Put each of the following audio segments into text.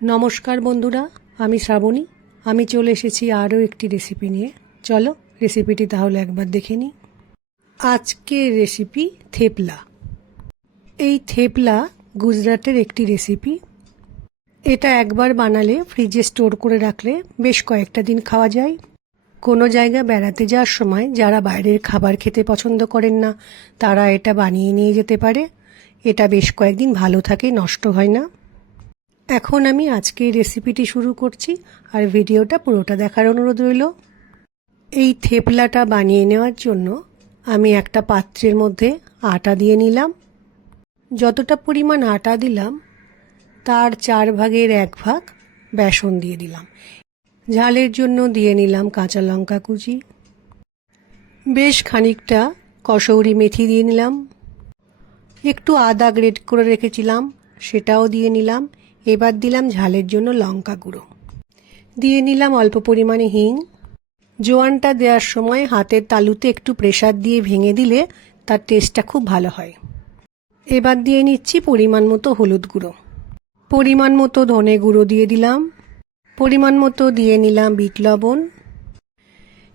নমস্কার বন্ধুরা, আমি শ্রাবণী। আমি চলে এসেছি আরও একটি রেসিপি নিয়ে। চলো রেসিপিটি তাহলে একবার দেখে নিই। আজকের রেসিপি থেপলা। এই থেপলা গুজরাটের একটি রেসিপি। এটা একবার বানালে ফ্রিজে স্টোর করে রাখলে বেশ কয়েকটা দিন খাওয়া যায়। কোনো জায়গা বেড়াতে যাওয়ার সময় যারা বাইরের খাবার খেতে পছন্দ করেন না, তারা এটা বানিয়ে নিয়ে যেতে পারে। এটা বেশ কয়েকদিন ভালো থাকে, নষ্ট হয় না। এখন আমি আজকে এই রেসিপিটি শুরু করছি, আর ভিডিওটা পুরোটা দেখার অনুরোধ রইল। এই থেপলাটা বানিয়ে নেওয়ার জন্য আমি একটা পাত্রের মধ্যে আটা দিয়ে নিলাম। যতটা পরিমাণ আটা দিলাম তার 4 ভাগের 1 ভাগ বেসন দিয়ে দিলাম। ঝালের জন্য দিয়ে নিলাম কাঁচা লঙ্কা কুচি, বেশ খানিকটা কসৌরি মেথি দিয়ে নিলাম, একটু আদা গ্রেট করে রেখেছিলাম সেটাও দিয়ে নিলাম। এবার দিলাম ঝালের জন্য লঙ্কা গুঁড়ো, দিয়ে নিলাম অল্প পরিমাণে হিং। জোয়ানটা দেওয়ার সময় হাতের তালুতে একটু প্রেসার দিয়ে ভেঙে দিলে তার টেস্টটা খুব ভালো হয়। এবার দিয়ে নিচ্ছি পরিমাণ মতো হলুদ গুঁড়ো, পরিমাণ মতো ধনে গুঁড়ো দিয়ে দিলাম, পরিমাণ মতো দিয়ে নিলাম বিট লবণ,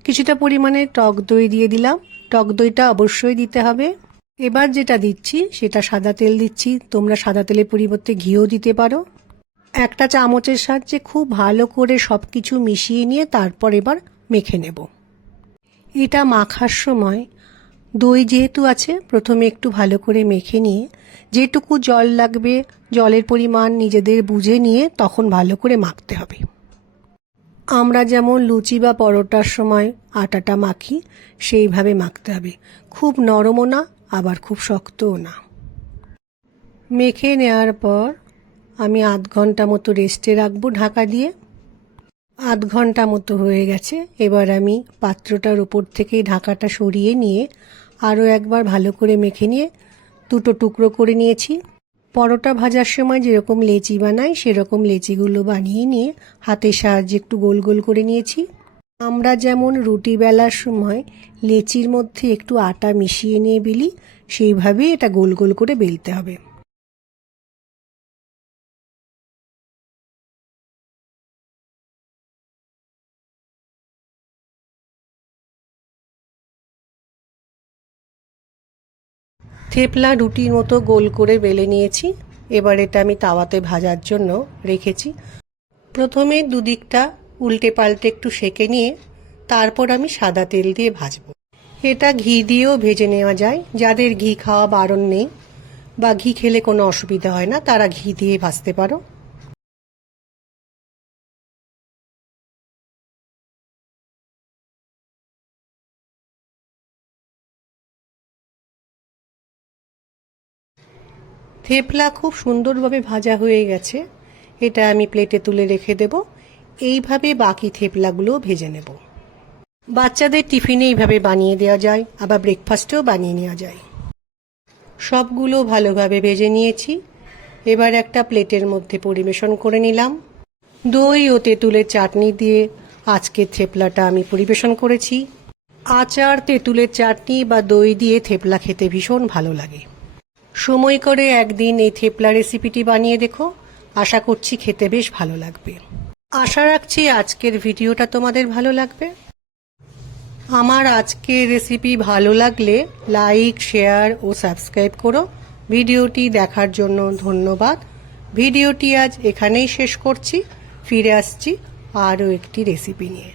কিছুটা পরিমাণে টক দই দিয়ে দিলাম। টক দইটা অবশ্যই দিতে হবে। এবার যেটা দিচ্ছি সেটা সাদা তেল দিচ্ছি। তোমরা সাদা তেলের পরিবর্তে ঘিও দিতে পারো। একটা চামচের সাহায্যে খুব ভালো করে সব কিছু মিশিয়ে নিয়ে তারপর এবার মেখে নেব। এটা মাখার সময় দই যেহেতু আছে, প্রথমে একটু ভালো করে মেখে নিয়ে যেটুকু জল লাগবে জলের পরিমাণ নিজেদের বুঝে নিয়ে তখন ভালো করে মাখতে হবে। আমরা যেমন লুচি বা পরোটার সময় আটাটা মাখি সেইভাবে মাখতে হবে। খুব নরমও না, আবার খুব শক্তও না। মেখে নেওয়ার পর আমি আধ ঘন্টা মতো রেস্টে রাখবো ঢাকা দিয়ে। আধ ঘন্টা মতো হয়ে গেছে। এবার আমি পাত্রটার উপর থেকে ঢাকাটা সরিয়ে নিয়ে আরও একবার ভালো করে মেখে নিয়ে দুটো টুকরো করে নিয়েছি। পরোটা ভাজার সময় যেরকম লেচি বানাই সেরকম লেচিগুলো বানিয়ে নিয়ে হাতের সাহায্যে একটু গোল গোল করে নিয়েছি। আমরা যেমন রুটি বেলার সময় লেচির মধ্যে একটু আটা মিশিয়ে নিয়ে বেলি, সেইভাবেই এটা গোল গোল করে বেলতে হবে। থেপলা রুটির মতো গোল করে বেলে নিয়েছি। এবার এটা আমি তাওয়াতে ভাজার জন্য রেখেছি। প্রথমে দুদিকটা উল্টে পাল্টে একটু সেঁকে নিয়ে তারপর আমি সাদা তেল দিয়ে ভাজবো। এটা ঘি দিয়েও ভেজে নেওয়া যায়। যাদের ঘি খাওয়া বারণ নেই বা ঘি খেলে কোনো অসুবিধা হয় না, তারা ঘি দিয়ে ভাজতে পারো। থেপলা খুব সুন্দরভাবে ভাজা হয়ে গেছে। এটা আমি প্লেটে তুলে রেখে দেব। এইভাবে বাকি থেপলাগুলোও ভেজে নেব। বাচ্চাদের টিফিনে এইভাবে বানিয়ে দেওয়া যায়, আবার ব্রেকফাস্টেও বানিয়ে নেওয়া যায়। সবগুলো ভালোভাবে ভেজে নিয়েছি। এবার একটা প্লেটের মধ্যে পরিবেশন করে নিলাম। দই ও তেঁতুলের চাটনি দিয়ে আজকের থেপলাটা আমি পরিবেশন করেছি। আচার, তেঁতুলের চাটনি বা দই দিয়ে থেপলা খেতে ভীষণ ভালো লাগে। সময় করে একদিন এই থেপলা রেসিপিটি বানিয়ে দেখো। আশা করছি খেতে বেশ ভালো লাগবে। আশা রাখছি আজকের ভিডিওটা তোমাদের ভালো লাগবে। আমার আজকের রেসিপি ভালো লাগলে লাইক, শেয়ার ও সাবস্ক্রাইব করো। ভিডিওটি দেখার জন্য ধন্যবাদ। ভিডিওটি আজ এখানেই শেষ করছি। ফিরে আসছি আরও একটি রেসিপি নিয়ে।